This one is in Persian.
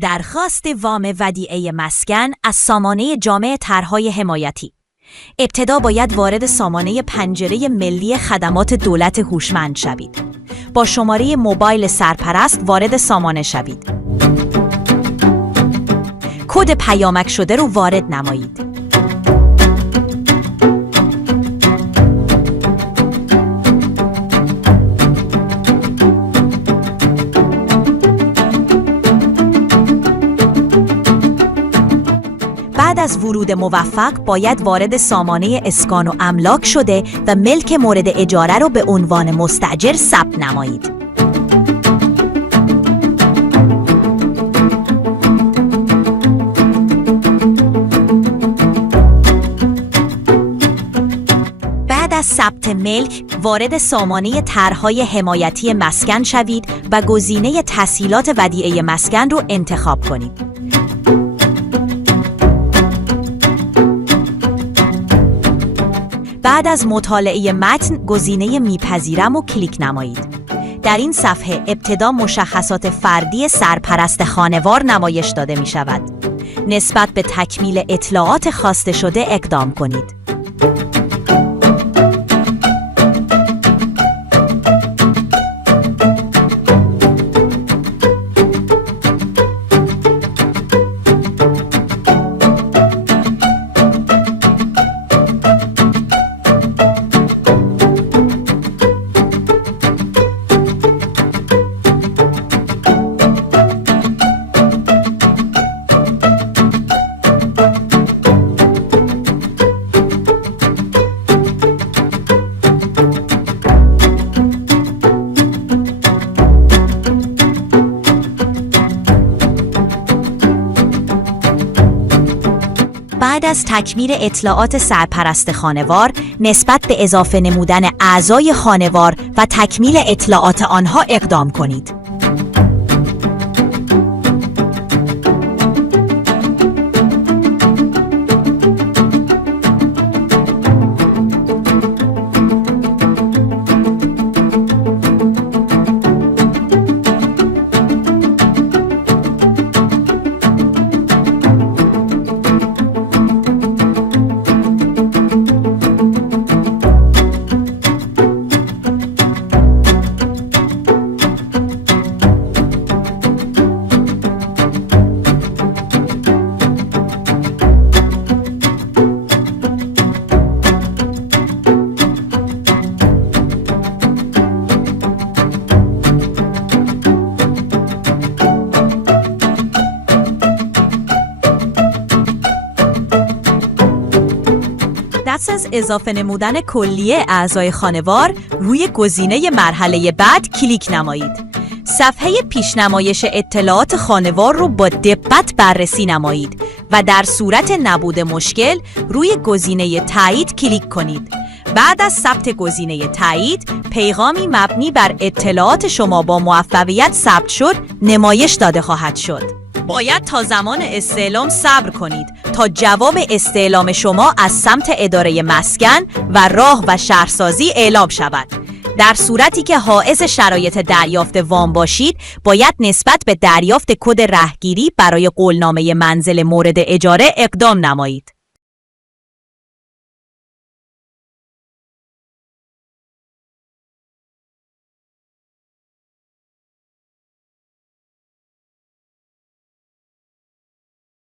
درخواست وام ودیعه مسکن از سامانه جامع طرحهای حمایتی. ابتدا باید وارد سامانه پنجره ملی خدمات دولت هوشمند شوید. با شماره موبایل سرپرست وارد سامانه شوید. کد پیامک شده رو وارد نمایید. بعد از ورود موفق باید وارد سامانه اسکان و املاک شده و ملک مورد اجاره رو به عنوان مستاجر ثبت نمایید. بعد از ثبت ملک وارد سامانه طرحهای حمایتی مسکن شوید و گزینه تسهیلات ودیعه مسکن رو انتخاب کنید. بعد از مطالعه متن گزینه میپذیرم و کلیک نمایید. در این صفحه ابتدا مشخصات فردی سرپرست خانوار نمایش داده می شود. نسبت به تکمیل اطلاعات خواسته شده اقدام کنید. بعد از تکمیل اطلاعات سرپرست خانوار نسبت به اضافه نمودن اعضای خانوار و تکمیل اطلاعات آنها اقدام کنید. پس از اضافه نمودن کلیه اعضای خانوار روی گزینه مرحله بعد کلیک نمایید. صفحه پیشنمایش اطلاعات خانوار رو با دقت بررسی نمایید و در صورت نبود مشکل روی گزینه تایید کلیک کنید. بعد از ثبت گزینه تایید، پیغامی مبنی بر اطلاعات شما با موفقیت ثبت شد نمایش داده خواهد شد. باید تا زمان استعلام صبر کنید تا جواب استعلام شما از سمت اداره مسکن و راه و شهرسازی اعلام شود. در صورتی که حائز شرایط دریافت وام باشید، باید نسبت به دریافت کد رهگیری برای قولنامه منزل مورد اجاره اقدام نمایید.